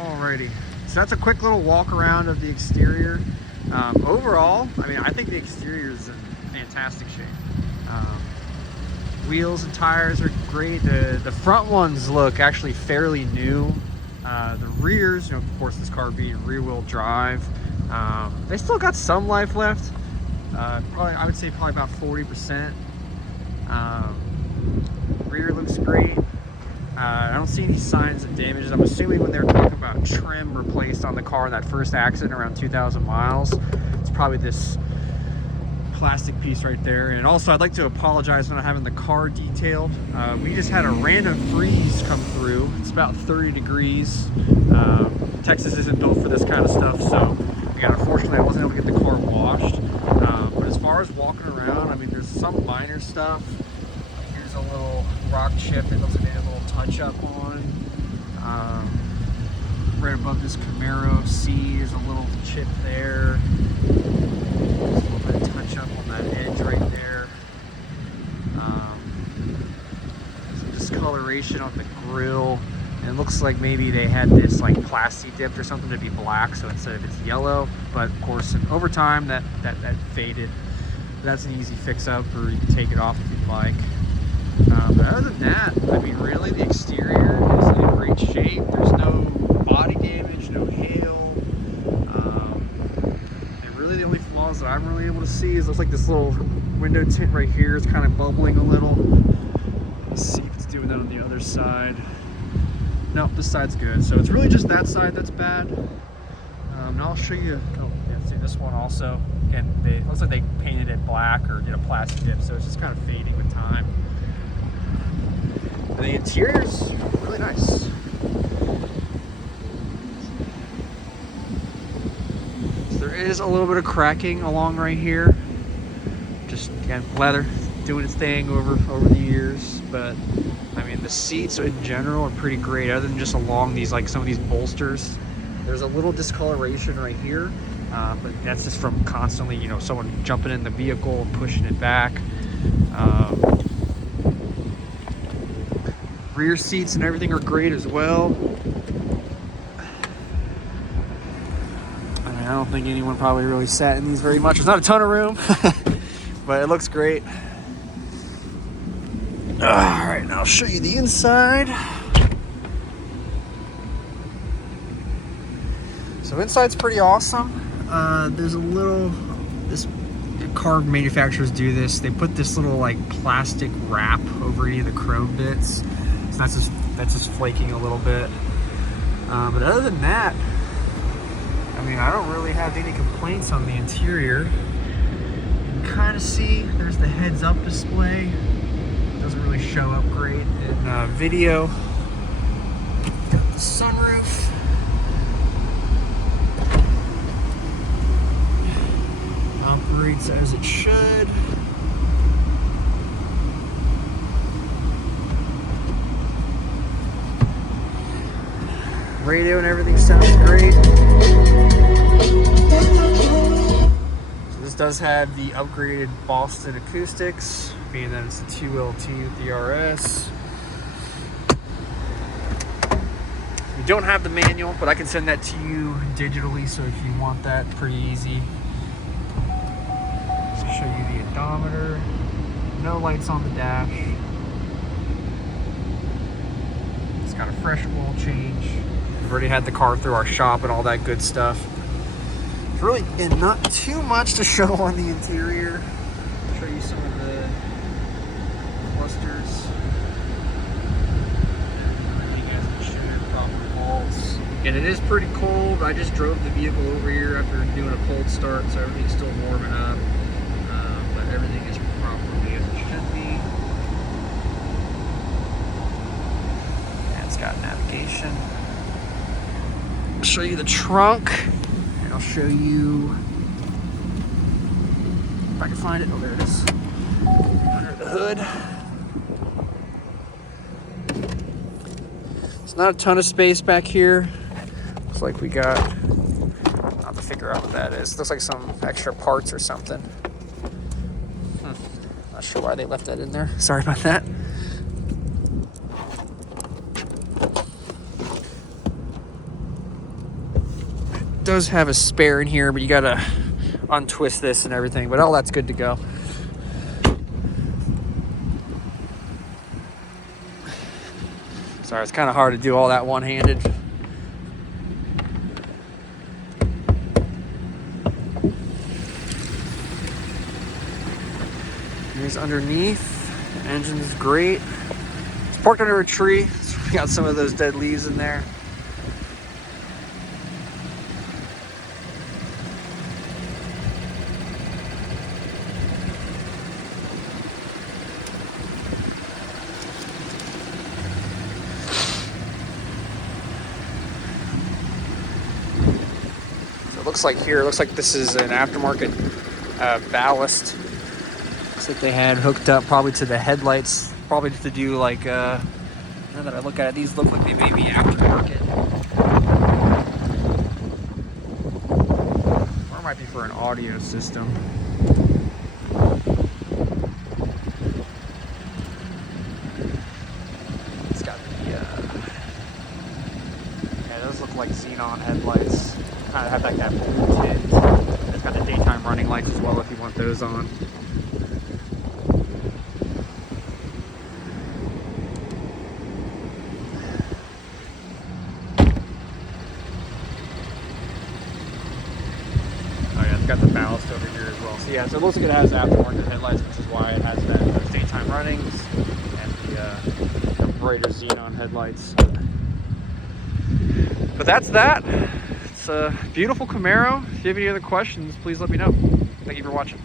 Alrighty, so that's a quick little walk around of the exterior. Overall, I mean, I think the exterior is in fantastic shape. Wheels and tires are great. The front ones look actually fairly new. The rears, you know, of course, this car being rear-wheel drive, they still got some life left. Probably, I would say probably about 40%. Rear looks great. I don't see any signs of damages. I'm assuming when they were talking about trim replaced on the car in that first accident around 2,000 miles, it's probably this plastic piece right there. And also, I'd like to apologize for not having the car detailed. We just had a random freeze come through. It's about 30 degrees. Texas isn't built for this kind of stuff, so unfortunately, I wasn't able to get the car washed. But as far as walking around, I mean, there's some minor stuff. Here's a little rock chip. It looks like they did a little touch up on. Right above this Camaro C, there's a little chip there. There's a little bit of touch up on that edge right there. Some discoloration on the grill. And it looks like maybe they had this like plasti dipped or something to be black, so instead of it's yellow. But of course, over time that faded. That's an easy fix up, or you can take it off if you'd like. But other than that, I mean, really, the exterior is in great shape. There's no body damage, no hail. And really, the only flaws that I'm really able to see is looks like this little window tint right here is kind of bubbling a little. Let's see if it's doing that on the other side. Nope, this side's good. So it's really just that side that's bad. And I'll show you. Oh, yeah, see this one also. And it looks like they painted it black or did a plastic dip, so it's just kind of fading with time. And the interior's really nice. So there is a little bit of cracking along right here. Just again, leather doing its thing over the years, but I mean the seats in general are pretty great. Other than just along these like some of these bolsters, there's a little discoloration right here. But that's just from constantly, you know, someone jumping in the vehicle and pushing it back. Rear seats and everything are great as well. I mean, I don't think anyone probably really sat in these very much. There's not a ton of room, but it looks great. All right, now I'll show you the inside. So inside's pretty awesome. There's a little, this car manufacturers do this. They put this little like plastic wrap over any of the chrome bits. So that's just flaking a little bit. But other than that, I mean, I don't really have any complaints on the interior. You can kind of see there's the heads up display. Doesn't really show up great in video. Got the sunroof. Operates as it should. Radio and everything sounds great. So this does have the upgraded Boston acoustics, being that it's a 2LT with the RS. We don't have the manual, but I can send that to you digitally, so if you want that, pretty easy. Show you the odometer. No lights on the dash. It's got a fresh oil change. We've already had the car through our shop and all that good stuff. There's really not too much to show on the interior. I'll show you some of the clusters. You guys can show your proper bolts. And it is pretty cold. I just drove the vehicle over here after doing a cold start, so everything's still warming up. Everything is properly as it should be. And it's got navigation. I'll show you the trunk, and I'll show you if I can find it. Oh, there it is. Under the hood. It's not a ton of space back here. Looks like we got, I'll have to figure out what that is. Looks like some extra parts or something. Not sure why they left that in there. Sorry about that. does have a spare in here, but you gotta untwist this and everything, but all that's good to go. Sorry, it's kind of hard to do all that one-handed. Here's underneath. The engine's great. It's parked under a tree, so we got some of those dead leaves in there. So it looks like here, it looks like this is an aftermarket ballast. Looks like they had hooked up probably to the headlights, probably to do like, now that I look at it, these look like they may be aftermarket. Or it might be for an audio system. It's got the, yeah, it does look like xenon headlights. Kind of have like that blue tint. It's got the daytime running lights as well if you want those on. Got the ballast over here as well. So yeah, so it looks like it has aftermarket headlights, which is why it has those daytime runnings and the brighter xenon headlights. But that's that. It's a beautiful Camaro. If you have any other questions, please let me know. Thank you for watching.